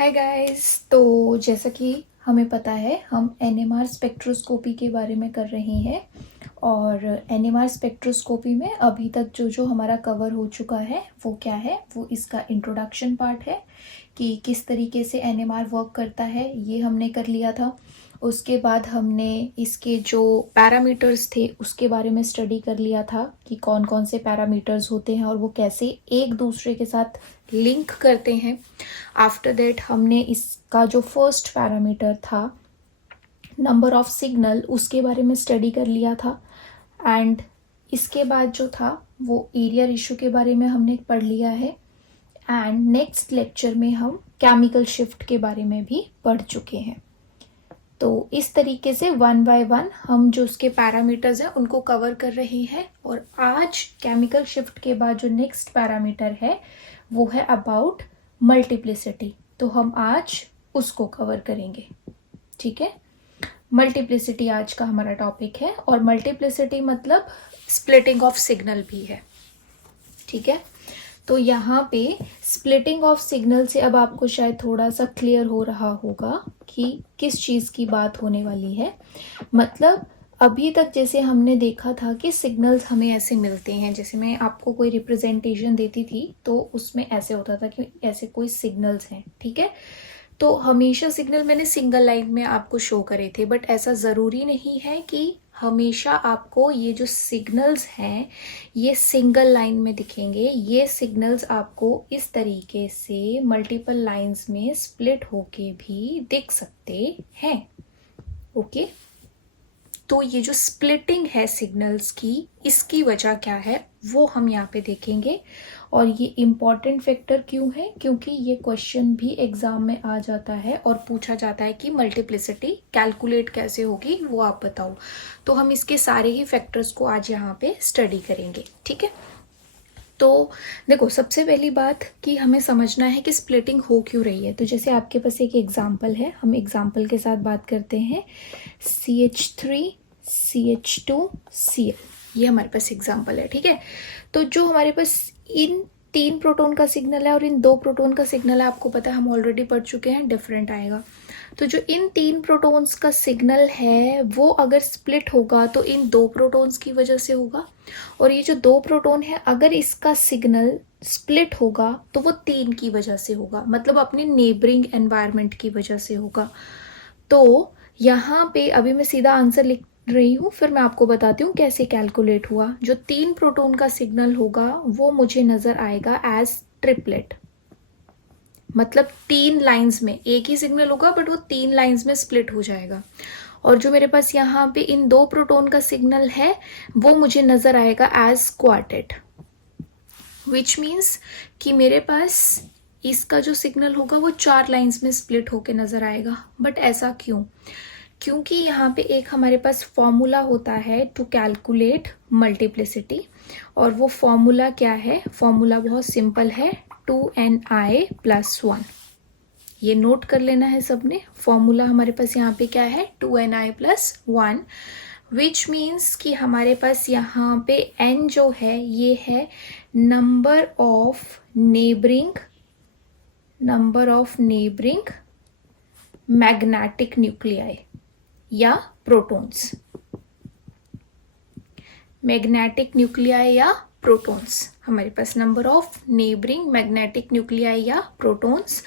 Hi guys. तो जैसा कि हमें पता है हम एनएमआर स्पेक्ट्रोस्कोपी के बारे में कर रहे हैं और एनएमआर स्पेक्ट्रोस्कोपी में अभी तक जो जो हमारा कवर हो चुका है वो क्या है, वो इसका इंट्रोडक्शन पार्ट है कि किस तरीके से एनएमआर वर्क करता है, ये हमने कर लिया था। उसके बाद हमने इसके जो पैरामीटर्स थे उसके बारे में स्टडी कर लिया था कि कौन कौन से पैरामीटर्स होते हैं और वो कैसे एक दूसरे के साथ लिंक करते हैं। आफ्टर दैट हमने इसका जो फर्स्ट पैरामीटर था नंबर ऑफ सिग्नल, उसके बारे में स्टडी कर लिया था। एंड इसके बाद जो था वो एरिया रेशियो के बारे में हमने पढ़ लिया है। एंड नेक्स्ट लेक्चर में हम केमिकल शिफ्ट के बारे में भी पढ़ चुके हैं। तो इस तरीके से वन बाय वन हम जो उसके पैरामीटर्स हैं उनको कवर कर रहे हैं। और आज केमिकल शिफ्ट के बाद जो नेक्स्ट पैरामीटर है वो है अबाउट मल्टीप्लिसिटी, तो हम आज उसको कवर करेंगे। ठीक है, मल्टीप्लिसिटी आज का हमारा टॉपिक है और मल्टीप्लिसिटी मतलब स्प्लिटिंग ऑफ सिग्नल भी है। ठीक है, तो यहाँ पे स्प्लिटिंग ऑफ सिग्नल से अब आपको शायद थोड़ा सा क्लियर हो रहा होगा कि किस चीज़ की बात होने वाली है। मतलब अभी तक जैसे हमने देखा था कि सिग्नल्स हमें ऐसे मिलते हैं, जैसे मैं आपको कोई रिप्रेजेंटेशन देती थी तो उसमें ऐसे होता था कि ऐसे कोई सिग्नल्स हैं। ठीक है, तो हमेशा सिग्नल मैंने सिंगल लाइन में आपको शो करे थे, बट ऐसा ज़रूरी नहीं है कि हमेशा आपको ये जो सिग्नल्स हैं ये सिंगल लाइन में दिखेंगे। ये सिग्नल्स आपको इस तरीके से मल्टीपल लाइंस में स्प्लिट होके भी दिख सकते हैं। ओके, तो ये जो स्प्लिटिंग है सिग्नल्स की, इसकी वजह क्या है वो हम यहाँ पे देखेंगे। और ये इम्पॉर्टेंट फैक्टर क्यों है, क्योंकि ये क्वेश्चन भी एग्जाम में आ जाता है और पूछा जाता है कि मल्टीप्लिसिटी कैलकुलेट कैसे होगी वो आप बताओ। तो हम इसके सारे ही फैक्टर्स को आज यहाँ पे स्टडी करेंगे। ठीक है, तो देखो सबसे पहली बात कि हमें समझना है कि स्प्लिटिंग हो क्यों रही है। तो जैसे आपके पास एक एग्जाम्पल है, हम एग्जाम्पल के साथ बात करते हैं। CH3 CH2 Cl, ये हमारे पास एग्जाम्पल है। ठीक है, तो जो हमारे पास इन 3 प्रोटॉन का सिग्नल है और इन 2 प्रोटॉन का सिग्नल है, आपको पता है हम ऑलरेडी पढ़ चुके हैं, डिफरेंट आएगा। तो जो इन 3 प्रोटॉन्स का सिग्नल है वो अगर स्प्लिट होगा तो इन 2 प्रोटॉन्स की वजह से होगा। और ये जो 2 प्रोटॉन है अगर इसका सिग्नल स्प्लिट होगा तो वो 3 की वजह से होगा, मतलब अपने नेबरिंग एनवायरनमेंट की वजह से होगा। तो यहाँ पे अभी मैं सीधा आंसर लिख रही हूँ, फिर मैं आपको बताती हूँ कैसे कैलकुलेट हुआ। जो 3 प्रोटॉन का सिग्नल होगा वो मुझे नजर आएगा एज ट्रिपलेट, मतलब 3 लाइंस में एक ही सिग्नल होगा बट वो 3 लाइंस में स्प्लिट हो जाएगा। और जो मेरे पास यहाँ पे इन 2 प्रोटॉन का सिग्नल है वो मुझे नजर आएगा एज क्वार्टेट, विच मीन्स कि मेरे पास इसका जो सिग्नल होगा वो 4 लाइंस में स्प्लिट होके नजर आएगा। बट ऐसा क्यों? क्योंकि यहाँ पे एक हमारे पास फॉर्मूला होता है टू कैलकुलेट मल्टीप्लिसिटी, और वो फॉर्मूला क्या है? फॉर्मूला बहुत सिंपल है, 2ni+1। ये नोट कर लेना है सबने। फॉर्मूला हमारे पास यहाँ पे क्या है? 2ni+1, विच मीन्स कि हमारे पास यहाँ पे n जो है ये है number of neighbouring magnetic nuclei या प्रोटॉन्स। मैग्नेटिक न्यूक्लियाई या प्रोटॉन्स, हमारे पास number of neighbouring magnetic nuclei या प्रोटॉन्स।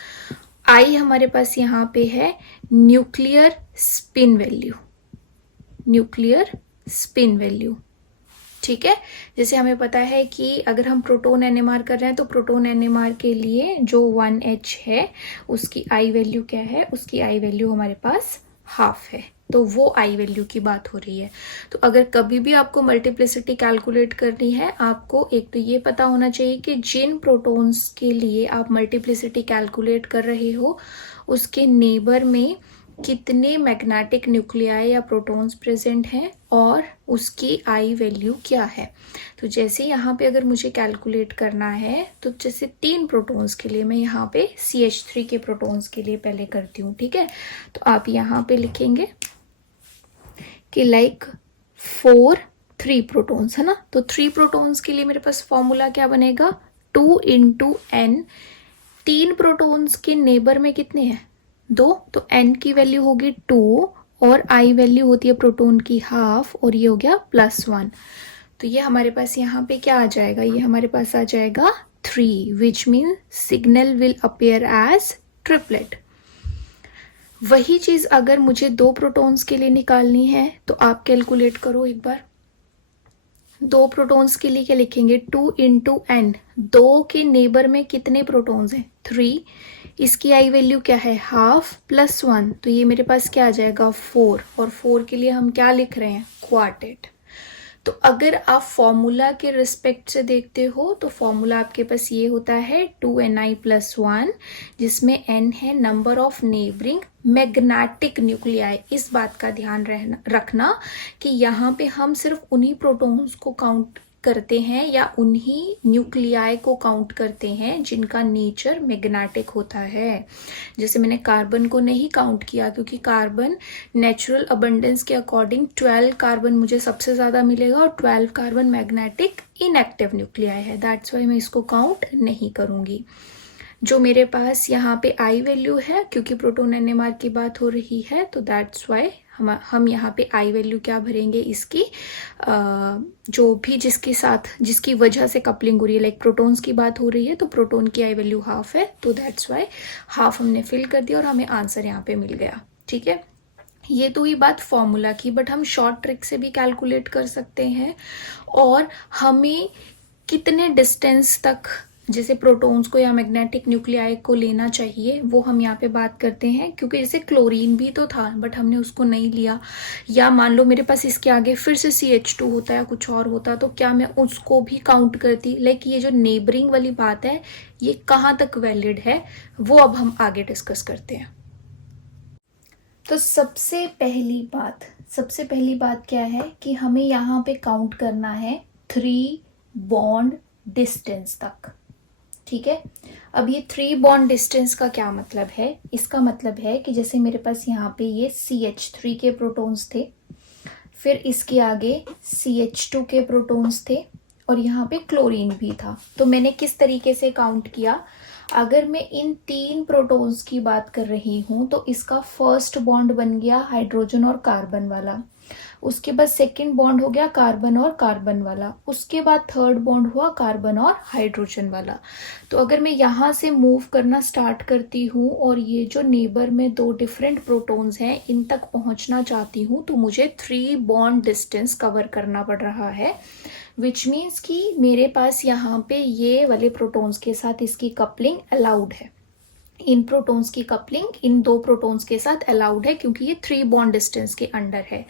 आई हमारे पास यहाँ पे है न्यूक्लियर स्पिन वैल्यू। ठीक है, जैसे हमें पता है कि अगर हम प्रोटॉन एनएमआर कर रहे हैं तो प्रोटॉन एनएमआर के लिए जो 1H है उसकी आई वैल्यू क्या है? उसकी आई वैल्यू हमारे पास हाफ है, तो वो आई वैल्यू की बात हो रही है। तो अगर कभी भी आपको मल्टीप्लिसिटी कैलकुलेट करनी है, आपको एक तो ये पता होना चाहिए कि जिन प्रोटॉन्स के लिए आप मल्टीप्लिसिटी कैलकुलेट कर रहे हो उसके नेबर में कितने मैग्नेटिक न्यूक्लियाई या प्रोटॉन्स प्रेजेंट हैं और उसकी आई वैल्यू क्या है। तो जैसे यहाँ पे अगर मुझे कैलकुलेट करना है तो जैसे 3 प्रोटॉन्स के लिए मैं यहाँ पे CH3 के प्रोटॉन्स के लिए पहले करती हूँ। ठीक है, तो आप यहाँ पे लिखेंगे कि लाइक 3 प्रोटॉन्स है ना, तो 3 प्रोटॉन्स के लिए मेरे पास फॉर्मूला क्या बनेगा? 2 × n 3 प्रोटॉन्स के नेबर में कितने हैं? 2, तो n की वैल्यू होगी 2 और I वैल्यू होती है प्रोटॉन की हाफ और ये हो गया +1। तो ये हमारे पास यहाँ पे क्या आ जाएगा? ये हमारे पास आ जाएगा 3, which mean signal will appear as triplet. वही चीज अगर मुझे 2 प्रोटॉन्स के लिए निकालनी है तो आप कैलकुलेट करो एक बार। 2 प्रोटॉन्स के लिए क्या लिखेंगे? 2 इंटू n। 2 के नेबर में कितने प्रोटॉन्स हैं? 3। इसकी आई वैल्यू क्या है? हाफ +1, तो ये मेरे पास क्या आ जाएगा? 4। और 4 के लिए हम क्या लिख रहे हैं? क्वार्टेट। तो अगर आप फॉर्मूला के रिस्पेक्ट से देखते हो तो फॉर्मूला आपके पास ये होता है 2ni+1, जिसमें n है number of neighbouring magnetic nuclei. इस बात का ध्यान रखना कि यहाँ पे हम सिर्फ उन्हीं प्रोटॉन्स को काउंट करते हैं या उन्हीं न्यूक्लियाई को काउंट करते हैं जिनका नेचर मैग्नेटिक होता है। जैसे मैंने कार्बन को नहीं काउंट किया क्योंकि कार्बन नेचुरल अबंडेंस के अकॉर्डिंग 12 कार्बन मुझे सबसे ज़्यादा मिलेगा और 12 कार्बन मैग्नेटिक इनएक्टिव न्यूक्लियाई है, दैट्स वाई मैं इसको काउंट नहीं करूँगी। जो मेरे पास यहाँ पे आई वैल्यू है, क्योंकि प्रोटॉन एनएमआर की बात हो रही है तो दैट्स वाई हम यहाँ पे आई वैल्यू क्या भरेंगे इसकी, जो भी जिसकी वजह से कपलिंग हो रही है, लाइक प्रोटॉन्स की बात हो रही है तो प्रोटॉन की आई वैल्यू हाफ है, तो दैट्स वाई हाफ हमने फिल कर दिया और हमें आंसर यहाँ पे मिल गया। ठीक है, ये तो ही बात फॉर्मूला की, बट हम शॉर्ट ट्रिक से भी कैलकुलेट कर सकते हैं। और हमें कितने डिस्टेंस तक जैसे प्रोटॉन्स को या मैग्नेटिक न्यूक्लियाई को लेना चाहिए वो हम यहाँ पे बात करते हैं, क्योंकि जैसे क्लोरीन भी तो था बट हमने उसको नहीं लिया, या मान लो मेरे पास इसके आगे फिर से CH2 होता है, कुछ और होता तो क्या मैं उसको भी काउंट करती? लाइक ये जो नेबरिंग वाली बात है ये कहाँ तक वैलिड है वो अब हम आगे डिस्कस करते हैं। तो सबसे पहली बात क्या है कि हमें यहाँ पे काउंट करना है 3 बॉन्ड डिस्टेंस तक। ठीक है, अब ये 3 बॉन्ड डिस्टेंस का क्या मतलब है? इसका मतलब है कि जैसे मेरे पास यहाँ पे ये CH3 के प्रोटॉन्स थे, फिर इसके आगे CH2 के प्रोटॉन्स थे और यहाँ पे क्लोरीन भी था। तो मैंने किस तरीके से काउंट किया? अगर मैं इन 3 प्रोटॉन्स की बात कर रही हूँ तो इसका फर्स्ट बॉन्ड बन गया हाइड्रोजन और कार्बन वाला, उसके बाद सेकंड बॉन्ड हो गया कार्बन और कार्बन वाला, उसके बाद थर्ड बॉन्ड हुआ कार्बन और हाइड्रोजन वाला। तो अगर मैं यहाँ से मूव करना स्टार्ट करती हूँ और ये जो नेबर में 2 डिफरेंट प्रोटॉन्स हैं इन तक पहुँचना चाहती हूँ तो मुझे 3 बॉन्ड डिस्टेंस कवर करना पड़ रहा है, विच मीन्स कि मेरे पास यहाँ पे ये वाले प्रोटॉन्स के साथ इसकी कपलिंग अलाउड है। इन प्रोटॉन्स की कपलिंग इन 2 प्रोटॉन्स के साथ अलाउड है क्योंकि ये 3 बॉन्ड डिस्टेंस के अंडर है।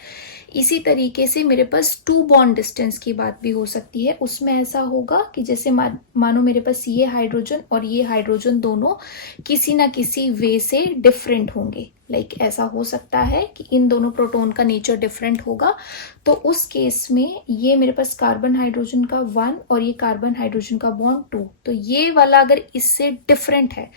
इसी तरीके से मेरे पास 2 बॉन्ड डिस्टेंस की बात भी हो सकती है। उसमें ऐसा होगा कि जैसे मानो मेरे पास ये हाइड्रोजन और ये हाइड्रोजन दोनों किसी ना किसी वे से डिफरेंट होंगे। लाइक ऐसा हो सकता है कि इन दोनों प्रोटॉन का नेचर डिफरेंट होगा, तो उस केस में ये मेरे पास कार्बन हाइड्रोजन का 1 और ये कार्बन हाइड्रोजन का बॉन्ड 2, तो ये वाला अगर इससे डिफरेंट है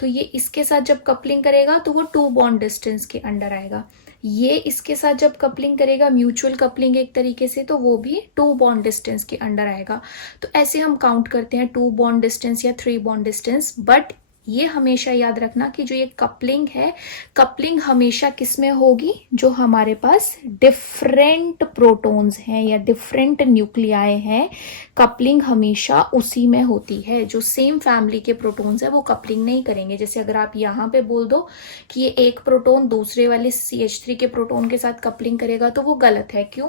तो ये इसके साथ जब कपलिंग करेगा तो वो 2 बॉन्ड डिस्टेंस के अंडर आएगा। ये इसके साथ जब कपलिंग करेगा, म्यूचुअल कपलिंग एक तरीके से, तो वो भी 2 बॉन्ड डिस्टेंस के अंडर आएगा। तो ऐसे हम काउंट करते हैं 2 बॉन्ड डिस्टेंस या 3 बॉन्ड डिस्टेंस। बट ये हमेशा याद रखना कि जो ये कपलिंग है, कपलिंग हमेशा किस में होगी? जो हमारे पास डिफरेंट प्रोटॉन्स हैं या डिफरेंट न्यूक्लियाई हैं, कपलिंग हमेशा उसी में होती है। जो सेम फैमिली के प्रोटॉन्स है वो कपलिंग नहीं करेंगे। जैसे अगर आप यहाँ पे बोल दो कि ये एक प्रोटॉन दूसरे वाले CH3 के प्रोटॉन के साथ कपलिंग करेगा तो वो गलत है। क्यों?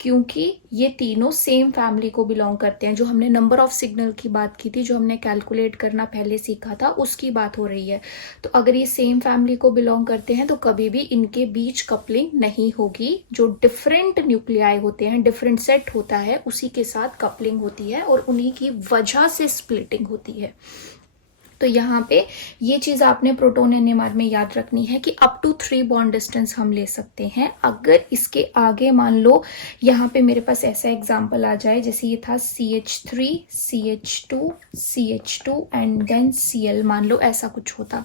क्योंकि ये तीनों सेम फैमिली को बिलोंग करते हैं। जो हमने नंबर ऑफ सिग्नल की बात की थी, जो हमने कैलकुलेट करना पहले सीखा था, उसकी बात हो रही है। तो अगर ये सेम फैमिली को बिलोंग करते हैं तो कभी भी इनके बीच कपलिंग नहीं होगी। जो डिफरेंट न्यूक्लियाई होते हैं, डिफरेंट सेट होता है, उसी के साथ कपलिंग होती है और उन्हीं की वजह से स्प्लिटिंग होती है। तो यहाँ पे ये चीज आपने प्रोटॉन एनएमआर में याद रखनी है कि अप टू 3 बॉन्ड डिस्टेंस हम ले सकते हैं। अगर इसके आगे मान लो यहाँ पे मेरे पास ऐसा एग्जांपल आ जाए, जैसे ये था CH3 CH2 CH2 and then Cl, मान लो ऐसा कुछ होता,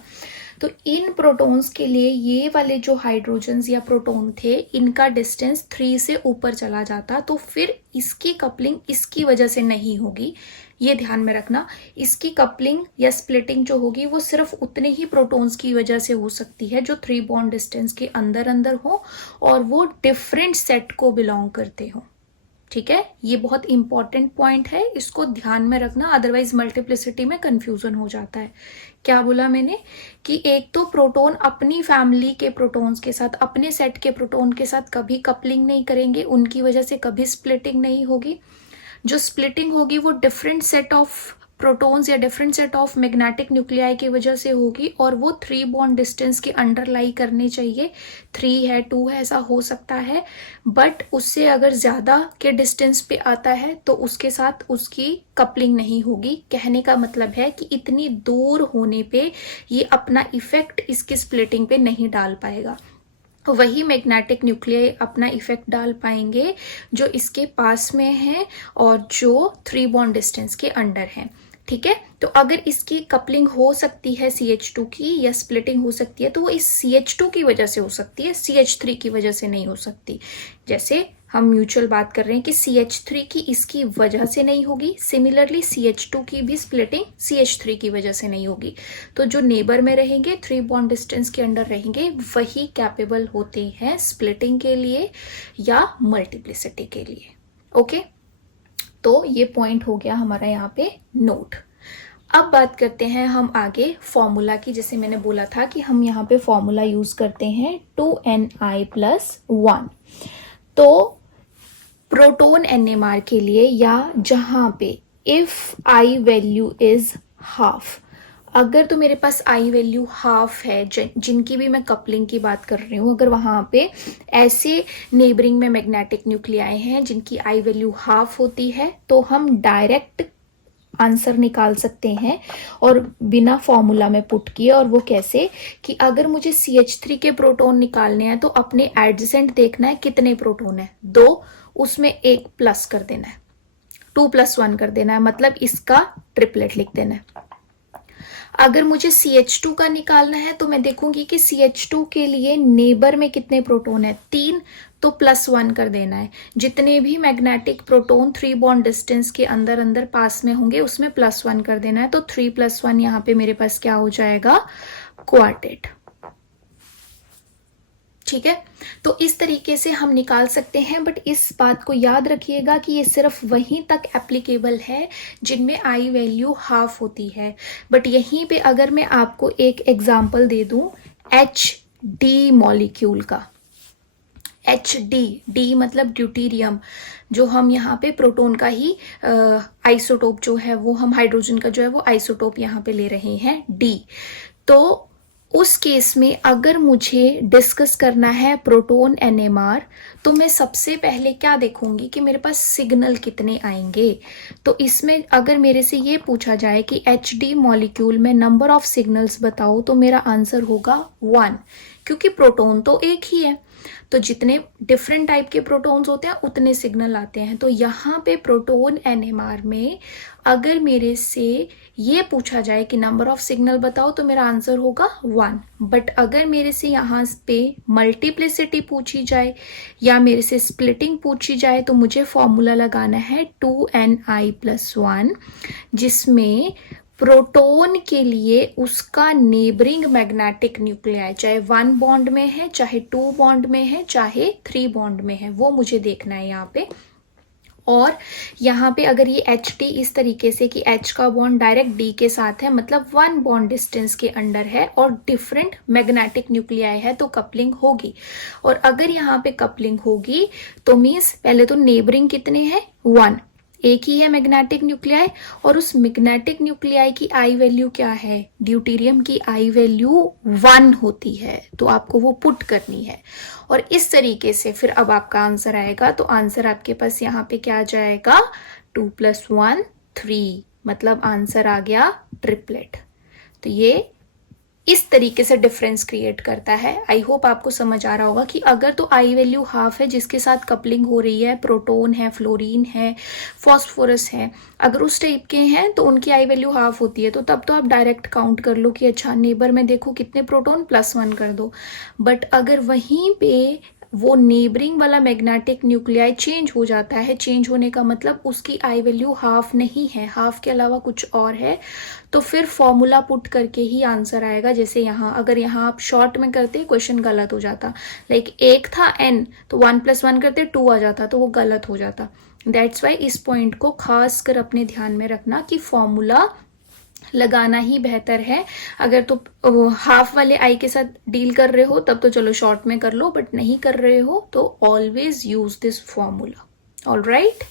तो इन प्रोटॉन्स के लिए ये वाले जो हाइड्रोजन्स या प्रोटॉन थे, इनका डिस्टेंस 3 से ऊपर चला जाता, तो फिर इसकी कपलिंग इसकी वजह से नहीं होगी। ये ध्यान में रखना, इसकी कपलिंग या स्प्लिटिंग जो होगी वो सिर्फ उतने ही प्रोटॉन्स की वजह से हो सकती है जो 3 बॉन्ड डिस्टेंस के अंदर अंदर हो और वो डिफरेंट सेट को बिलोंग करते हो। ठीक है, ये बहुत इंपॉर्टेंट पॉइंट है, इसको ध्यान में रखना, अदरवाइज मल्टीप्लिसिटी में कंफ्यूजन हो जाता है। क्या बोला मैंने कि एक तो प्रोटॉन अपनी फैमिली के प्रोटॉन्स के साथ, अपने सेट के प्रोटॉन के साथ कभी कपलिंग नहीं करेंगे, उनकी वजह से कभी स्प्लिटिंग नहीं होगी। जो स्प्लिटिंग होगी वो डिफरेंट सेट ऑफ प्रोटॉन्स या different set of magnetic nuclei की वजह से होगी और वो 3 बॉन्ड डिस्टेंस के अंडर लाई करने चाहिए। 3 है, 2 है, ऐसा हो सकता है, बट उससे अगर ज्यादा के डिस्टेंस पे आता है तो उसके साथ उसकी कपलिंग नहीं होगी। कहने का मतलब है कि इतनी दूर होने पे ये अपना इफेक्ट इसकी स्प्लिटिंग पे नहीं डाल पाएगा। वही मैग्नेटिक न्यूक्लियाई अपना इफेक्ट डाल पाएंगे जो इसके पास में है और जो 3 बॉन्ड डिस्टेंस के अंडर है। ठीक है, तो अगर इसकी कपलिंग हो सकती है CH2 की या स्प्लिटिंग हो सकती है तो वो इस CH2 की वजह से हो सकती है, CH3 की वजह से नहीं हो सकती। जैसे हम म्यूचुअल बात कर रहे हैं कि CH3 की इसकी वजह से नहीं होगी, सिमिलरली CH2 की भी स्प्लिटिंग CH3 की वजह से नहीं होगी। तो जो नेबर में रहेंगे, 3 बॉन्ड डिस्टेंस के अंडर रहेंगे, वही कैपेबल होते हैं स्प्लिटिंग के लिए या मल्टीप्लिसिटी के लिए। ओके, तो ये पॉइंट हो गया हमारा यहाँ पे नोट। अब बात करते हैं हम आगे फॉर्मूला की। जैसे मैंने बोला था कि हम यहाँ पे फॉर्मूला यूज करते हैं 2ni+1। तो प्रोटॉन NMR के लिए या जहां पे if I value is half, अगर तो मेरे पास I वैल्यू हाफ है, जिनकी भी मैं कपलिंग की बात कर रही हूँ, अगर वहां पे ऐसे नेबरिंग में मैग्नेटिक न्यूक्लियाई हैं जिनकी I वैल्यू हाफ होती है, तो हम डायरेक्ट आंसर निकाल सकते हैं और बिना फॉर्मूला में पुट किए। और वो कैसे कि अगर मुझे CH3 के प्रोटॉन निकालने हैं तो अपने एडजेसेंट देखना है कितने प्रोटॉन है, 2, उसमें एक प्लस कर देना है, 2+1 कर देना है, मतलब इसका ट्रिपलेट लिख देना है। अगर मुझे CH2 का निकालना है तो मैं देखूंगी कि CH2 के लिए नेबर में कितने प्रोटॉन है, 3, तो +1 कर देना है। जितने भी मैग्नेटिक प्रोटॉन 3 बॉन्ड डिस्टेंस के अंदर अंदर पास में होंगे उसमें +1 कर देना है। तो 3+1 यहाँ पे मेरे पास क्या हो जाएगा, क्वार्टेट। ठीक है, तो इस तरीके से हम निकाल सकते हैं, बट इस बात को याद रखिएगा कि ये सिर्फ वहीं तक एप्लीकेबल है जिनमें I वैल्यू हाफ होती है। बट यहीं पे अगर मैं आपको एक एग्जांपल दे दूं HD मॉलिक्यूल का, HD मतलब ड्यूटीरियम, जो हम यहाँ पे प्रोटॉन का ही आइसोटोप जो है वो हम हाइड्रोजन का जो है वो आइसोटोप यहाँ पे ले रहे हैं D। तो उस केस में अगर मुझे डिस्कस करना है प्रोटॉन NMR, तो मैं सबसे पहले क्या देखूंगी कि मेरे पास सिग्नल कितने आएंगे। तो इसमें अगर मेरे से ये पूछा जाए कि HD मॉलिक्यूल में नंबर ऑफ सिग्नल्स बताओ, तो मेरा आंसर होगा 1, क्योंकि प्रोटॉन तो एक ही है, तो जितने डिफरेंट टाइप के प्रोटॉन्स होते हैं उतने सिग्नल आते हैं। तो यहाँ पे प्रोटॉन NMR में अगर मेरे से ये पूछा जाए कि नंबर ऑफ सिग्नल बताओ तो मेरा आंसर होगा 1। बट अगर मेरे से यहाँ पे मल्टीप्लिसिटी पूछी जाए या मेरे से स्प्लिटिंग पूछी जाए तो मुझे फॉर्मूला लगाना है 2ni+1, जिसमें प्रोटॉन के लिए उसका नेबरिंग मैग्नेटिक न्यूक्लियाई चाहे 1 बॉन्ड में है, चाहे 2 बॉन्ड में है, चाहे 3 बॉन्ड में है, वो मुझे देखना है यहाँ पे। और यहाँ पे अगर ये HD इस तरीके से कि H का बॉन्ड डायरेक्ट D के साथ है, मतलब 1 बॉन्ड डिस्टेंस के अंडर है और डिफरेंट मैग्नेटिक न्यूक्लियाई है, तो कपलिंग होगी। और अगर यहाँ पे कपलिंग होगी तो मीन्स पहले तो नेबरिंग कितने हैं, 1, एक ही है मैग्नेटिक न्यूक्लियाई, और उस मैग्नेटिक न्यूक्लियाई की I वैल्यू क्या है, ड्यूटीरियम की I वैल्यू 1 होती है, तो आपको वो पुट करनी है। और इस तरीके से फिर अब आपका आंसर आएगा, तो आंसर आपके पास यहाँ पे क्या आ जाएगा, 2+1 3, मतलब आंसर आ गया ट्रिपलेट। तो ये इस तरीके से डिफरेंस क्रिएट करता है। आई होप आपको समझ आ रहा होगा कि अगर तो आई वैल्यू हाफ है जिसके साथ कपलिंग हो रही है, प्रोटोन है, फ्लोरीन है, फॉस्फोरस है, अगर उस टाइप के हैं तो उनकी आई वैल्यू हाफ होती है। तो तब तो आप डायरेक्ट काउंट कर लो कि अच्छा नेबर में देखो कितने प्रोटोन, +1 कर दो। बट अगर वहीं पे वो नेबरिंग वाला मैग्नेटिक न्यूक्लियाई चेंज हो जाता है, चेंज होने का मतलब उसकी आई वैल्यू हाफ नहीं है, हाफ के अलावा कुछ और है, तो फिर फॉर्मूला पुट करके ही आंसर आएगा। जैसे यहाँ अगर यहाँ आप शॉर्ट में करते क्वेश्चन गलत हो जाता, लाइक एक था n तो 1+1 करते 2 आ जाता, तो वो गलत हो जाता। दैट्स वाई इस पॉइंट को खास कर अपने ध्यान में रखना कि फॉर्मूला लगाना ही बेहतर है। अगर तो हाफ वाले आई के साथ डील कर रहे हो तब तो चलो शॉर्ट में कर लो, बट नहीं कर रहे हो तो always use this formula. Alright,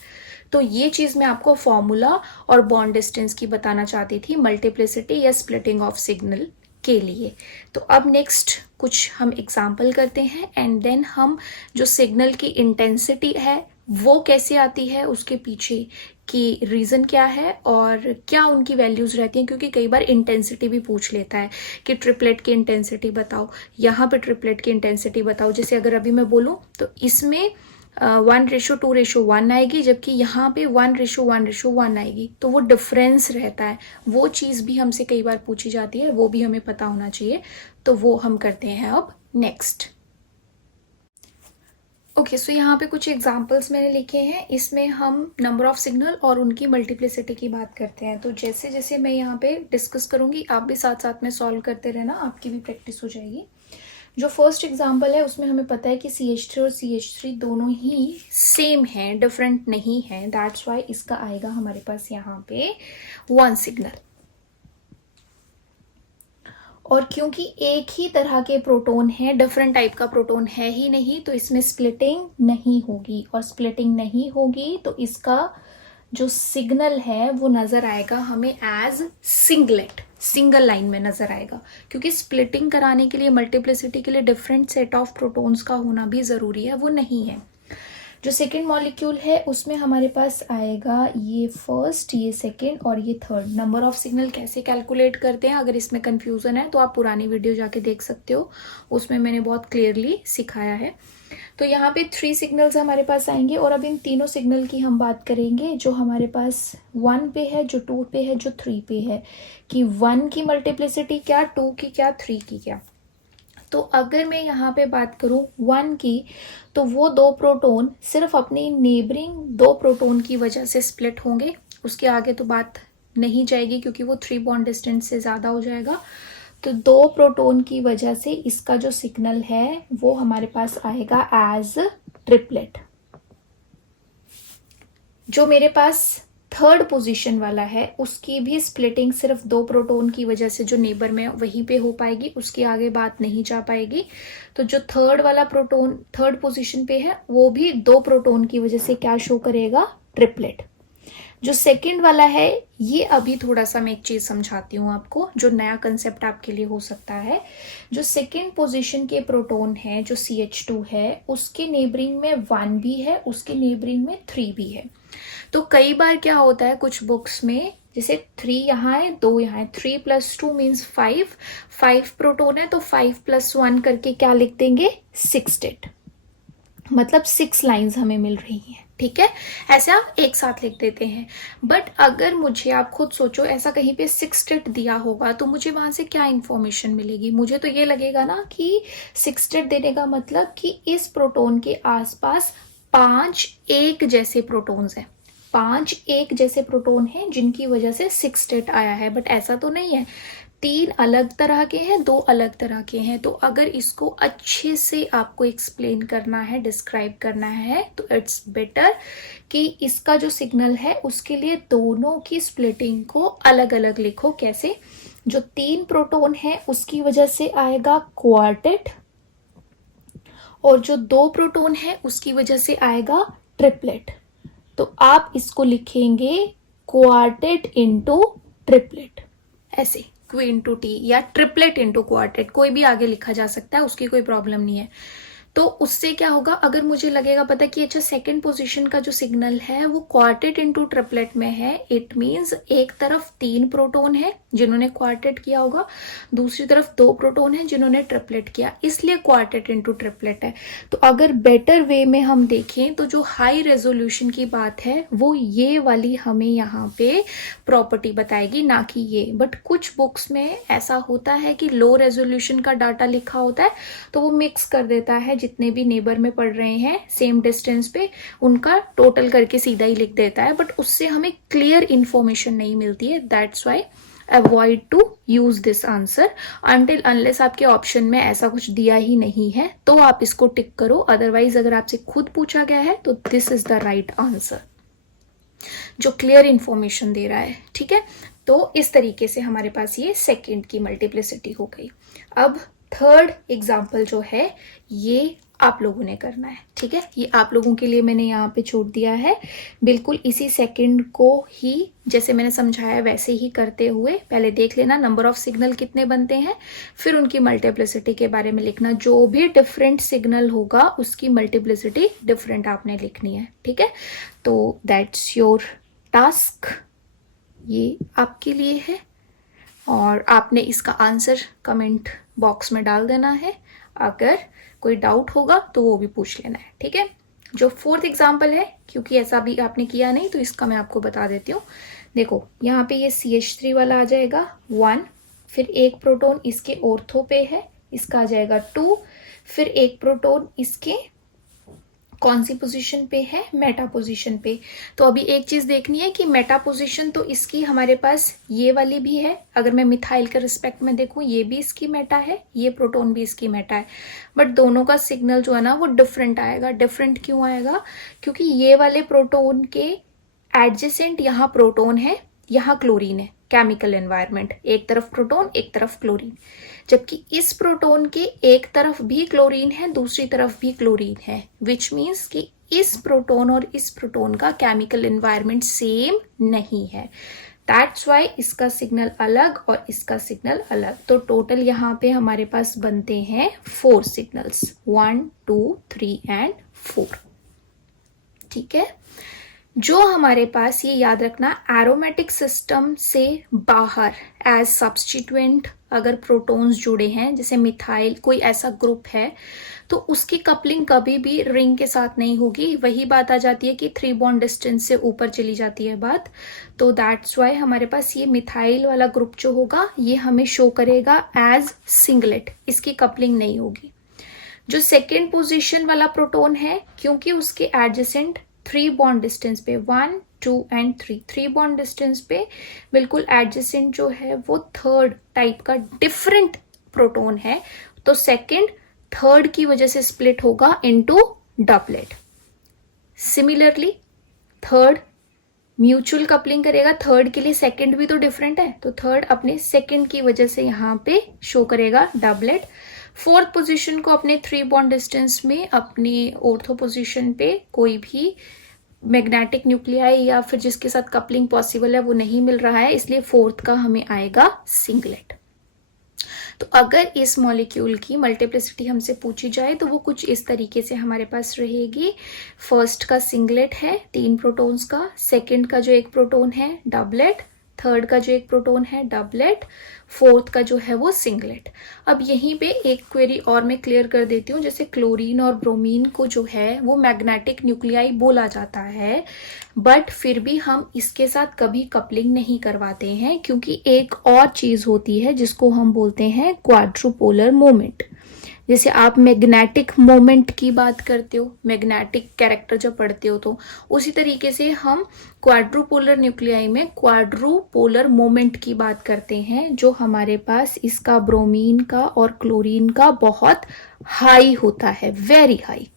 तो ये चीज मैं आपको फॉर्मूला और बॉन्ड डिस्टेंस की बताना चाहती थी मल्टीप्लिसिटी या स्प्लिटिंग ऑफ सिग्नल के लिए। तो अब नेक्स्ट कुछ हम एग्जाम्पल करते हैं एंड देन हम जो सिग्नल की इंटेंसिटी है वो कैसे आती है, उसके पीछे की रीज़न क्या है और क्या उनकी वैल्यूज़ रहती हैं, क्योंकि कई बार इंटेंसिटी भी पूछ लेता है कि ट्रिपलेट की इंटेंसिटी बताओ, यहाँ पे ट्रिपलेट की इंटेंसिटी बताओ। जैसे अगर अभी मैं बोलूँ तो इसमें 1:2:1 आएगी, जबकि यहाँ पे 1:1:1 आएगी, तो वो डिफरेंस रहता है। वो चीज़ भी हमसे कई बार पूछी जाती है, वो भी हमें पता होना चाहिए। तो वो हम करते हैं अब नेक्स्ट। ओके, सो यहाँ पे कुछ एग्जाम्पल्स मैंने लिखे हैं, इसमें हम नंबर ऑफ सिग्नल और उनकी मल्टीप्लिसिटी की बात करते हैं। तो जैसे जैसे मैं यहाँ पे डिस्कस करूँगी आप भी साथ साथ में सॉल्व करते रहना, आपकी भी प्रैक्टिस हो जाएगी। जो फर्स्ट एग्जाम्पल है उसमें हमें पता है कि CH3 और CH3 दोनों ही सेम हैं, डिफरेंट नहीं है। दैट्स वाई इसका आएगा हमारे पास यहाँ पे 1 सिग्नल। और क्योंकि एक ही तरह के प्रोटोन हैं, डिफरेंट टाइप का प्रोटोन है ही नहीं, तो इसमें स्प्लिटिंग नहीं होगी, और स्प्लिटिंग नहीं होगी तो इसका जो सिग्नल है वो नजर आएगा हमें एज सिंगलेट, सिंगल लाइन में नजर आएगा। क्योंकि स्प्लिटिंग कराने के लिए, मल्टीप्लिसिटी के लिए डिफरेंट सेट ऑफ प्रोटोन्स का होना भी जरूरी है, वो नहीं है। जो सेकेंड मॉलिक्यूल है उसमें हमारे पास आएगा ये फर्स्ट, ये सेकेंड और ये थर्ड। नंबर ऑफ सिग्नल कैसे कैलकुलेट करते हैं, अगर इसमें कंफ्यूजन है तो आप पुरानी वीडियो जाके देख सकते हो, उसमें मैंने बहुत क्लियरली सिखाया है। तो यहाँ पे 3 सिग्नल्स हमारे पास आएंगे, और अब इन तीनों सिग्नल की हम बात करेंगे जो हमारे पास 1 पे है, जो 2 पे है, जो 3 पे है, कि 1 की मल्टीप्लिसिटी क्या, 2 की क्या, 3 की क्या। तो अगर मैं यहाँ पे बात करूँ 1 की, तो वो 2 प्रोटोन सिर्फ अपनी नेबरिंग 2 प्रोटोन की वजह से स्प्लिट होंगे, उसके आगे तो बात नहीं जाएगी क्योंकि वो 3 बॉन्ड डिस्टेंस से ज़्यादा हो जाएगा। तो 2 प्रोटोन की वजह से इसका जो सिग्नल है वो हमारे पास आएगा एज ट्रिपलेट। जो मेरे पास थर्ड पोजीशन वाला है उसकी भी स्प्लिटिंग सिर्फ 2 प्रोटोन की वजह से जो नेबर में वहीं पे हो पाएगी, उसके आगे बात नहीं जा पाएगी। तो जो थर्ड वाला प्रोटोन थर्ड पोजीशन पे है वो भी 2 प्रोटोन की वजह से क्या शो करेगा, ट्रिपलेट। जो सेकंड वाला है ये अभी थोड़ा सा मैं एक चीज समझाती हूँ आपको, जो नया कंसेप्ट आपके लिए हो सकता है। जो सेकंड पोजीशन के प्रोटोन है जो CH2 है, उसके नेबरिंग में 1 भी है, उसके नेबरिंग में 3 भी है। तो कई बार क्या होता है कुछ बुक्स में, जैसे 3 यहाँ है, 2 यहाँ है, 3 + 2 मीन्स 5 प्रोटोन है तो 5 + 1 करके क्या लिख देंगे, 6 डेट, मतलब 6 लाइंस हमें मिल रही हैं। ठीक है, ऐसा एक साथ लिख देते हैं। बट अगर मुझे, आप खुद सोचो, ऐसा कहीं पे 6 डेट दिया होगा तो मुझे वहां से क्या इंफॉर्मेशन मिलेगी, मुझे तो ये लगेगा ना कि 6 डेट देने का मतलब कि इस प्रोटोन के आसपास 5 एक जैसे प्रोटोन्स हैं, 5 एक जैसे प्रोटोन हैं जिनकी वजह से 6 डेट आया है। बट ऐसा तो नहीं है, 3 अलग तरह के हैं, 2 अलग तरह के हैं। तो अगर इसको अच्छे से आपको एक्सप्लेन करना है, डिस्क्राइब करना है, तो इट्स बेटर कि इसका जो सिग्नल है उसके लिए दोनों की स्प्लिटिंग को अलग अलग लिखो। कैसे, जो 3 प्रोटोन है उसकी वजह से आएगा क्वार्टेट, और जो 2 प्रोटोन है उसकी वजह से आएगा ट्रिपलेट। तो आप इसको लिखेंगे क्वार्टेट इंटू ट्रिपलेट, ऐसे Q × T या ट्रिपलेट इंटू क्वार्टेट, कोई भी आगे लिखा जा सकता है, उसकी कोई प्रॉब्लम नहीं है। तो उससे क्या होगा, अगर मुझे लगेगा पता कि अच्छा सेकंड पोजीशन का जो सिग्नल है वो क्वार्टेट इनटू ट्रिपलेट में है, इट मींस एक तरफ 3 प्रोटॉन है जिन्होंने क्वार्टेट किया होगा, दूसरी तरफ 2 प्रोटॉन है जिन्होंने ट्रिपलेट किया, इसलिए क्वार्टेट इनटू ट्रिपलेट है। तो अगर बेटर वे में हम देखें तो जो हाई रेजोल्यूशन की बात है वो ये वाली हमें यहाँ पे प्रॉपर्टी बताएगी, ना कि ये। बट कुछ बुक्स में ऐसा होता है कि लो रेजोल्यूशन का डाटा लिखा होता है तो वो मिक्स कर देता है, जितने भी नेबर में पढ़ रहे हैं सेम डिस्टेंस पे उनका टोटल करके सीधा ही लिख देता है, बट उससे हमें क्लियर इंफॉर्मेशन नहीं मिलती है। That's why avoid to use this answer until unless आपके ऑप्शन में ऐसा कुछ दिया ही नहीं है तो आप इसको टिक करो, अदरवाइज अगर आपसे खुद पूछा गया है तो this is the right answer जो क्लियर इंफॉर्मेशन दे रहा है। ठीक है, तो इस तरीके से हमारे पास ये सेकंड की मल्टीप्लिसिटी हो गई। अब थर्ड एग्जाम्पल जो है ये आप लोगों ने करना है। ठीक है, ये आप लोगों के लिए मैंने यहाँ पे छोड़ दिया है, बिल्कुल इसी सेकंड को ही जैसे मैंने समझाया वैसे ही करते हुए पहले देख लेना नंबर ऑफ सिग्नल कितने बनते हैं, फिर उनकी मल्टीप्लिसिटी के बारे में लिखना, जो भी डिफरेंट सिग्नल होगा उसकी मल्टीप्लिसिटी डिफरेंट आपने लिखनी है। ठीक है, तो दैट्स योर टास्क, ये आपके लिए है और आपने इसका आंसर कमेंट बॉक्स में डाल देना है, अगर कोई डाउट होगा तो वो भी पूछ लेना है। ठीक है, जो फोर्थ एग्जाम्पल है क्योंकि ऐसा भी आपने किया नहीं तो इसका मैं आपको बता देती हूँ। देखो यहाँ पे ये CH3 वाला आ जाएगा 1, फिर एक प्रोटॉन इसके ऑर्थो पे है, इसका आ जाएगा 2, फिर एक प्रोटॉन इसके कौन सी पोजीशन पे है, मेटा पोजीशन पे। तो अभी एक चीज देखनी है कि मेटा पोजीशन तो इसकी हमारे पास ये वाली भी है, अगर मैं मिथाइल के रिस्पेक्ट में देखूं ये भी इसकी मेटा है, ये प्रोटॉन भी इसकी मेटा है, बट दोनों का सिग्नल जो है ना वो डिफरेंट आएगा। डिफरेंट क्यों आएगा, क्योंकि ये वाले प्रोटॉन के एडजेसेंट यहाँ प्रोटॉन है, यहाँ क्लोरीन है, केमिकल एनवायरनमेंट, एक तरफ प्रोटॉन एक तरफ क्लोरीन, जबकि इस प्रोटॉन के एक तरफ भी क्लोरीन है दूसरी तरफ भी क्लोरीन है, विच मीन्स कि इस प्रोटॉन और इस प्रोटॉन का केमिकल एनवायरनमेंट सेम नहीं है। दैट्स वाई इसका सिग्नल अलग और इसका सिग्नल अलग। तो टोटल यहाँ पे हमारे पास बनते हैं 4 सिग्नल्स, 1 2 3 एंड 4। ठीक है, जो हमारे पास ये याद रखना एरोमेटिक सिस्टम से बाहर एज सब्स्टिट्यूएंट अगर प्रोटॉन्स जुड़े हैं, जैसे मिथाइल कोई ऐसा ग्रुप है तो उसकी कपलिंग कभी भी रिंग के साथ नहीं होगी। वही बात आ जाती है कि 3 बॉन्ड डिस्टेंस से ऊपर चली जाती है बात। तो दैट्स वाई हमारे पास ये मिथाइल वाला ग्रुप जो होगा ये हमें शो करेगा एज सिंगलेट, इसकी कपलिंग नहीं होगी। जो सेकेंड पोजिशन वाला प्रोटॉन है क्योंकि उसके एडजेसेंट 3 बॉन्ड डिस्टेंस पे 1 2 एंड 3 बॉन्ड डिस्टेंस पे बिल्कुल एडजेसेंट जो है वो थर्ड टाइप का डिफरेंट प्रोटॉन है, तो सेकंड थर्ड की वजह से स्प्लिट होगा into doublet. Similarly third mutual coupling करेगा, थर्ड के लिए सेकंड भी तो डिफरेंट है, तो थर्ड अपने सेकंड की वजह से यहाँ पे शो करेगा डबलेट। फोर्थ पोजीशन को अपने 3 बॉन्ड डिस्टेंस में अपनी ऑर्थो पोजीशन पे कोई भी मैग्नेटिक न्यूक्लियाई या फिर जिसके साथ कपलिंग पॉसिबल है वो नहीं मिल रहा है, इसलिए फोर्थ का हमें आएगा सिंगलेट। तो अगर इस मॉलिक्यूल की मल्टीप्लिसिटी हमसे पूछी जाए तो वो कुछ इस तरीके से हमारे पास रहेगी। फर्स्ट का सिंगलेट है 3 प्रोटॉन्स का, सेकंड का जो एक प्रोटॉन है डबलेट, थर्ड का जो एक प्रोटॉन है डबलेट, फोर्थ का जो है वो सिंगलेट। अब यहीं पे एक क्वेरी और मैं क्लियर कर देती हूँ, जैसे क्लोरीन और ब्रोमीन को जो है वो मैग्नेटिक न्यूक्लियाई बोला जाता है, बट फिर भी हम इसके साथ कभी कपलिंग नहीं करवाते हैं क्योंकि एक और चीज होती है जिसको हम बोलते हैं क्वाड्रुपोलर मोमेंट। जैसे आप मैग्नेटिक मोमेंट की बात करते हो, मैग्नेटिक कैरेक्टर जब पढ़ते हो, तो उसी तरीके से हम क्वाड्रुपोलर न्यूक्लियाई में क्वाड्रुपोलर मोमेंट की बात करते हैं, जो हमारे पास इसका ब्रोमीन का और क्लोरीन का बहुत हाई होता है, वेरी हाई,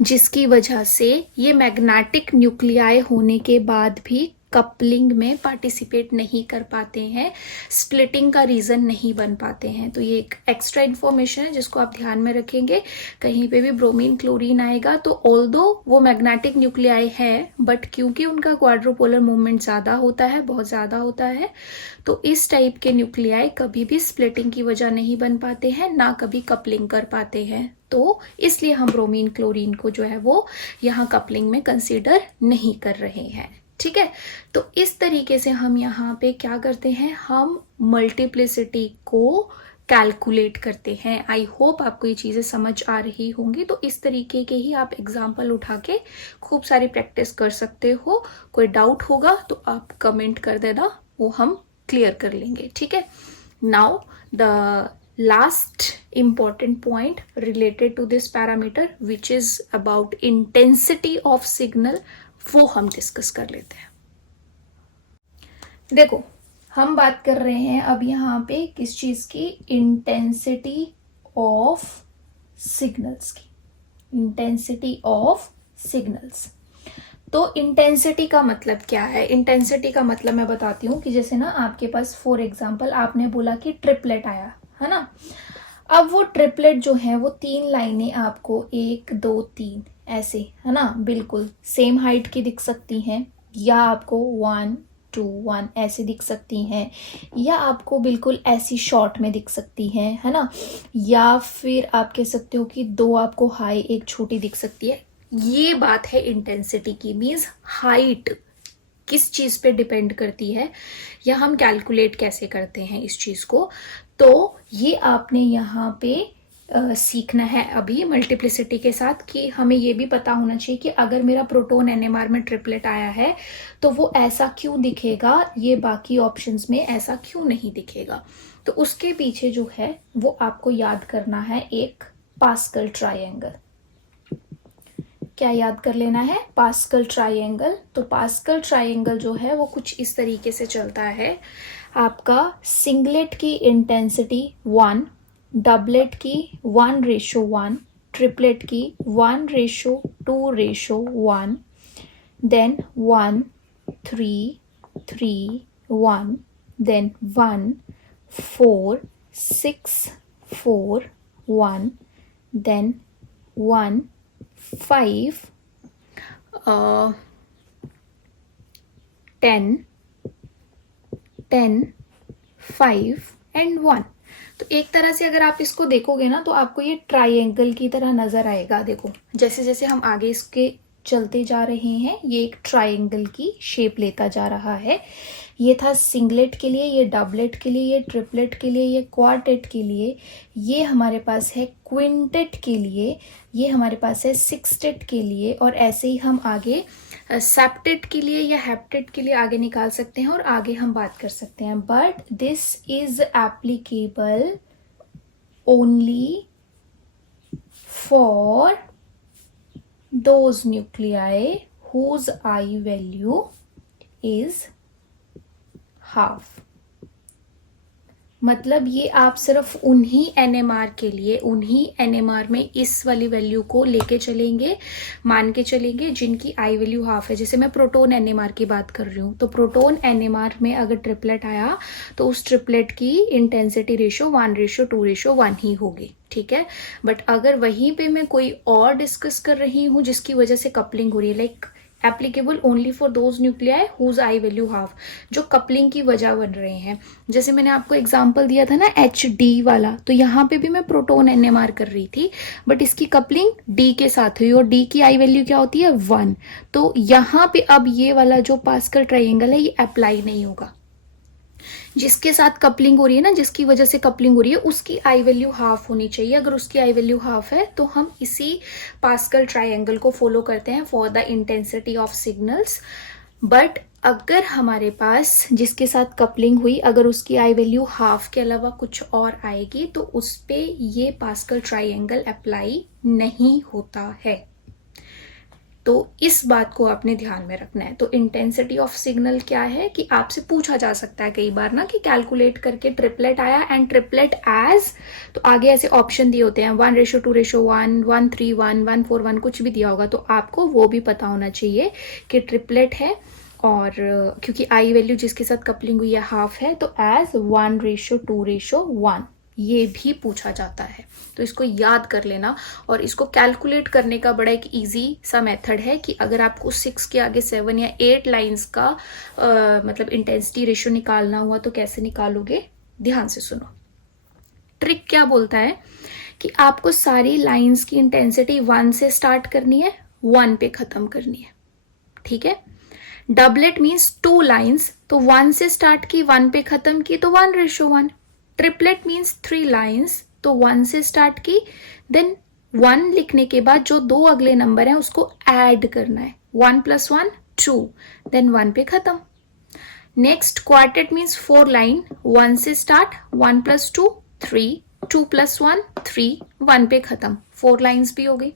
जिसकी वजह से ये मैग्नेटिक न्यूक्लियाई होने के बाद भी कपलिंग में पार्टिसिपेट नहीं कर पाते हैं, स्प्लिटिंग का रीज़न नहीं बन पाते हैं। तो ये एक एक्स्ट्रा इन्फॉर्मेशन है जिसको आप ध्यान में रखेंगे। कहीं पे भी ब्रोमीन क्लोरीन आएगा तो ऑल्दो वो मैग्नेटिक न्यूक्लियाई है, बट क्योंकि उनका क्वाड्रोपोलर मूवमेंट ज़्यादा होता है, बहुत ज़्यादा होता है, तो इस टाइप के न्यूक्लियाई कभी भी स्प्लिटिंग की वजह नहीं बन पाते हैं, ना कभी कपलिंग कर पाते हैं। तो इसलिए हम ब्रोमीन क्लोरीन को जो है वो यहाँ कपलिंग में कंसीडर नहीं कर रहे हैं। ठीक है, तो इस तरीके से हम यहाँ पे क्या करते हैं, हम मल्टीप्लिसिटी को कैलकुलेट करते हैं। आई होप आपको ये चीज़ें समझ आ रही होंगी। तो इस तरीके के ही आप एग्जाम्पल उठा के खूब सारी प्रैक्टिस कर सकते हो। कोई डाउट होगा तो आप कमेंट कर देना, वो हम क्लियर कर लेंगे। ठीक है, now the last important point related to this parameter which is about intensity of signal, वो हम डिस्कस कर लेते हैं। देखो, हम बात कर रहे हैं अब यहाँ पे किस चीज की, इंटेंसिटी ऑफ सिग्नल्स की, इंटेंसिटी ऑफ सिग्नल्स। तो इंटेंसिटी का मतलब क्या है? इंटेंसिटी का मतलब मैं बताती हूँ कि जैसे ना आपके पास फॉर एग्जांपल आपने बोला कि ट्रिपलेट आया है ना। अब वो ट्रिपलेट जो है वो 3 लाइनें आपको 1 2 3 ऐसे है ना, बिल्कुल सेम हाइट की दिख सकती हैं, या आपको 1 2 1 ऐसे दिख सकती हैं, या आपको बिल्कुल ऐसी शॉर्ट में दिख सकती हैं, है ना, या फिर आप कह सकते हो कि 2 आपको हाई एक छोटी दिख सकती है। ये बात है इंटेंसिटी की। मीन्स हाइट किस चीज पे डिपेंड करती है, या हम कैलकुलेट कैसे करते हैं इस चीज को। तो ये आपने यहाँ पे सीखना है अभी मल्टीप्लिसिटी के साथ, कि हमें ये भी पता होना चाहिए कि अगर मेरा प्रोटॉन एनएमआर में ट्रिपलेट आया है तो वो ऐसा क्यों दिखेगा, ये बाकी ऑप्शंस में ऐसा क्यों नहीं दिखेगा। तो उसके पीछे जो है वो आपको याद करना है एक पास्कल ट्रायंगल। क्या याद कर लेना है? Pascal triangle. तो पास्कल ट्रायंगल जो है वो कुछ इस तरीके से चलता है। आपका सिंगलेट की इंटेंसिटी 1, डबलेट की 1:1, ट्रिपलेट की 1:2:1, देन 1 3 3 1, देन 1 4 6 4 1, देन 1 5 10 10 5 एंड 1। तो एक तरह से अगर आप इसको देखोगे ना तो आपको ये ट्रायंगल की तरह नजर आएगा। देखो, जैसे जैसे हम आगे इसके चलते जा रहे हैं ये एक ट्रायंगल की शेप लेता जा रहा है। ये था सिंगलेट के लिए, ये डबलेट के लिए, ये ट्रिपलेट के लिए, ये क्वार्टेट के लिए, ये हमारे पास है क्विंटेट के लिए, ये हमारे पास है सिक्सटेट के लिए, और ऐसे ही हम आगे सेप्टेट के लिए या हेप्टेट के लिए आगे निकाल सकते हैं और आगे हम बात कर सकते हैं। But this is applicable only for those nuclei whose I value is half। मतलब ये आप सिर्फ उन्हीं एनएमआर के लिए, उन्हीं एनएमआर में इस वाली वैल्यू को लेके चलेंगे, मान के चलेंगे जिनकी आई वैल्यू हाफ है। जैसे मैं प्रोटॉन एनएमआर की बात कर रही हूँ, तो प्रोटॉन एनएमआर में अगर ट्रिपलेट आया तो उस ट्रिपलेट की इंटेंसिटी रेशियो 1:2:1 ही होगी। ठीक है, बट अगर वहीं पे मैं कोई और डिस्कस कर रही हूँ जिसकी वजह से कपलिंग हो रही है, like applicable only for those nuclei whose I value half, जो कपलिंग की वजह बन रहे हैं। जैसे मैंने आपको एग्जांपल दिया था ना HD वाला, तो यहाँ पे भी मैं प्रोटॉन एनएमआर कर रही थी, बट इसकी कपलिंग D के साथ हुई और D की आई वैल्यू क्या होती है 1। तो यहाँ पे अब ये वाला जो पास्कल ट्रायंगल है ये अप्लाई नहीं होगा। जिसके साथ कपलिंग हो रही है ना, जिसकी वजह से कपलिंग हो रही है, उसकी आई वैल्यू हाफ होनी चाहिए। अगर उसकी आई वैल्यू हाफ है तो हम इसी पास्कल ट्रायंगल को फॉलो करते हैं for the intensity of signals. But अगर हमारे पास जिसके साथ कपलिंग हुई अगर उसकी आई वैल्यू हाफ के अलावा कुछ और आएगी तो उस पे ये पास्कल ट्रायंगल अप्लाई नहीं होता है। तो इस बात को आपने ध्यान में रखना है। तो इंटेंसिटी ऑफ सिग्नल क्या है कि आपसे पूछा जा सकता है कई बार ना कि कैलकुलेट करके ट्रिपलेट आया एंड ट्रिपलेट एज, तो आगे ऐसे ऑप्शन दिए होते हैं 1:2:1, 1:3:1, 1:4:1, कुछ भी दिया होगा, तो आपको वो भी पता होना चाहिए कि ट्रिपलेट है और क्योंकि आई वैल्यू जिसके साथ कपलिंग हुई है हाफ है, तो एज 1:2:1 ये भी पूछा जाता है। तो इसको याद कर लेना। और इसको कैलकुलेट करने का बड़ा एक इजी सा मेथड है कि अगर आपको 6 के आगे 7 या 8 लाइंस का मतलब इंटेंसिटी रेशियो निकालना हुआ तो कैसे निकालोगे, ध्यान से सुनो। ट्रिक क्या बोलता है कि आपको सारी लाइंस की इंटेंसिटी 1 से स्टार्ट करनी है, 1 पे खत्म करनी है। ठीक है। डबलेट मीन्स 2 लाइंस, तो 1 से स्टार्ट की 1 पे खत्म की तो 1:1। ट्रिपलेट मीन्स 3 लाइंस, तो 1 से स्टार्ट की, देन 1 लिखने के बाद जो 2 अगले नंबर हैं उसको ऐड करना है, 1 + 1 2, देन 1 पे खत्म। नेक्स्ट क्वार्टेट मीन्स 4 लाइन, 1 से स्टार्ट, 1 + 2 3, 2 + 1 3, 1 पे खत्म, 4 लाइन्स भी हो गई।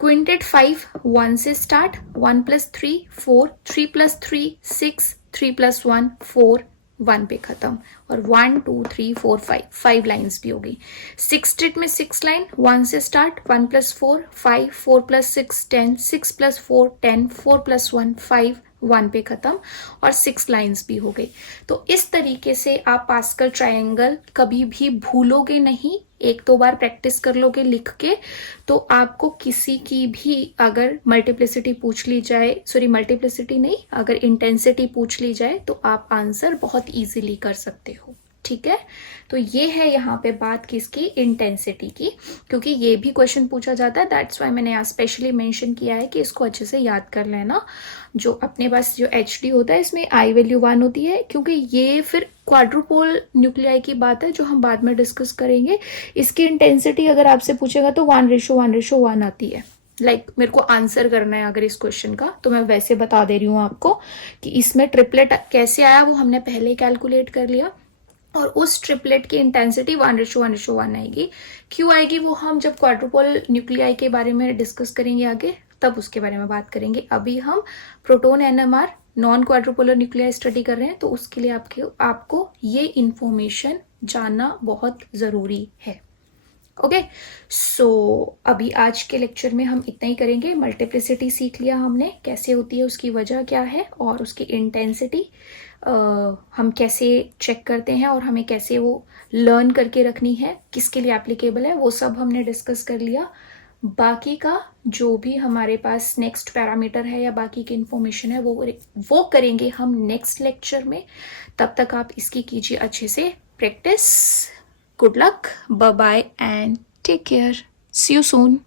क्विंटेट 5, 1 से स्टार्ट, 1 + 3 4, 3 + 3 6, 3 + 1 4, 1 पे खत्म। और 1 2 3 4 5 लाइन्स भी हो गई। सिक्सटेट में 6 लाइन, 1 से स्टार्ट, 1 + 4 5, 4 + 6 10, 6 + 4 10, 4 + 1 5, 1 पे खत्म और 6 लाइन्स भी हो गई। तो इस तरीके से आप पास्कल ट्रायंगल कभी भी भूलोगे नहीं, 1-2 बार प्रैक्टिस कर लोगे लिख के, तो आपको किसी की भी अगर मल्टीप्लिसिटी पूछ ली जाए, सॉरी मल्टीप्लिसिटी नहीं, अगर इंटेंसिटी पूछ ली जाए तो आप आंसर बहुत इजीली कर सकते हो। ठीक है। तो ये है यहाँ पे बात किसकी, इंटेंसिटी की, क्योंकि ये भी क्वेश्चन पूछा जाता है। दैट्स वाई मैंने यहाँ स्पेशली मेंशन किया है कि इसको अच्छे से याद कर लेना। जो अपने पास जो HD होता है इसमें आई वैल्यू 1 होती है, क्योंकि ये फिर क्वाड्रुपोल न्यूक्लियाई की बात है जो हम बाद में डिस्कस करेंगे। इसकी इंटेंसिटी अगर आपसे पूछेगा तो 1:1:1 आती है। मेरे को आंसर करना है अगर इस क्वेश्चन का, तो मैं वैसे बता दे रही हूँ आपको कि इसमें ट्रिपलेट कैसे आया वो हमने पहले कैलकुलेट कर लिया, और उस ट्रिपलेट की इंटेंसिटी 1:1:1 आएगी। क्यों आएगी वो हम जब क्वाड्रुपल न्यूक्लियाई के बारे में डिस्कस करेंगे आगे, तब उसके बारे में बात करेंगे। अभी हम proton NMR non quadrupolar nuclei study कर रहे हैं, तो उसके लिए आपको ये इंफॉर्मेशन जानना बहुत ज़रूरी है। ओके। सो अभी आज के लेक्चर में हम इतना ही करेंगे। मल्टीप्लिसिटी सीख लिया हमने, कैसे होती है, उसकी वजह क्या है, और उसकी इंटेंसिटी हम कैसे चेक करते हैं, और हमें कैसे वो लर्न करके रखनी है, किसके लिए एप्लीकेबल है, वो सब हमने डिस्कस कर लिया। बाकी का जो भी हमारे पास नेक्स्ट पैरामीटर है या बाकी की इंफॉर्मेशन है वो करेंगे हम नेक्स्ट लेक्चर में। तब तक आप इसकी कीजिए अच्छे से practice. Good luck, bye bye, and take care. See you soon.